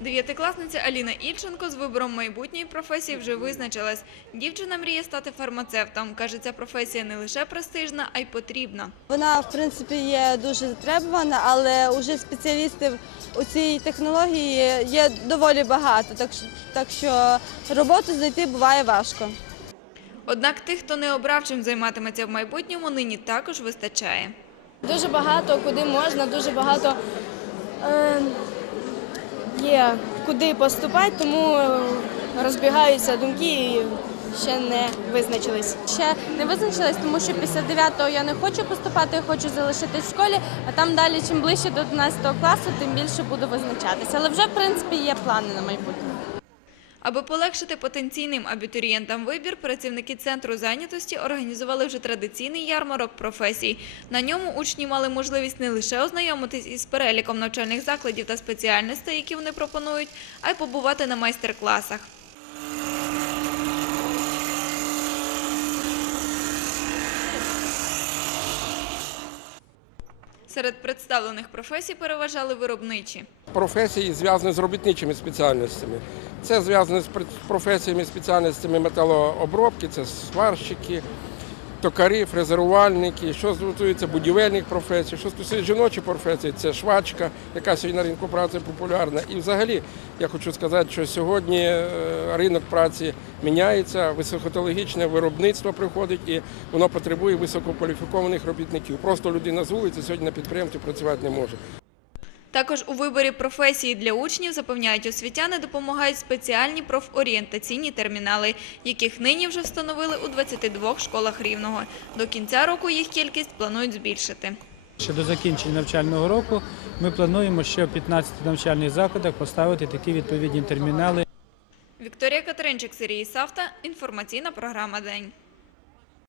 Дев'ятикласниця Аліна Ільченко з вибором майбутньої професії вже визначилась. Дівчина мріє стати фармацевтом. Каже, ця професія не лише престижна, а й потрібна. Вона, в принципі, є дуже затребувана, але вже спеціалістів у цій технології є доволі багато, так що, так що роботу знайти буває важко. Однак тих, хто не обрав, чим займатиметься в майбутньому, нині також вистачає. Дуже багато куди можна, дуже багато е, є куди поступати, тому е, розбігаються думки і ще не визначились. Ще не визначилась, тому що після 9-го я не хочу поступати, я хочу залишитись в школі, а там далі, чим ближче до 11 класу, тим більше буду визначатися. Але вже, в принципі, є плани на майбутнє. Аби полегшити потенційним абітурієнтам вибір, працівники центру зайнятості організували вже традиційний ярмарок професій. На ньому учні мали можливість не лише ознайомитись із переліком навчальних закладів та спеціальностей, які вони пропонують, а й побувати на майстер-класах. Серед представлених професій переважали виробничі. професії зв'язані з робітничими спеціальностями. Це зв'язане з пр- професіями, спеціальностями металообробки, це сварщики, токарі, фрезерувальники, що стосується будівельних професій, що стосується жіночих професій, це швачка, яка сьогодні на ринку праці популярна. І взагалі я хочу сказати, що сьогодні е, ринок праці міняється, високотехнологічне виробництво приходить і воно потребує висококваліфікованих робітників. Просто людина з вулиці сьогодні на підприємстві працювати не може. Також у виборі професії для учнів, запевняють освітяни, допомагають спеціальні профорієнтаційні термінали, яких нині вже встановили у 22 школах Рівного. До кінця року їх кількість планують збільшити. Ще до закінчення навчального року ми плануємо ще в 15 навчальних закладах поставити такі відповідні термінали. Вікторія Катеринчик, Сергій Савта. Інформаційна програма «День».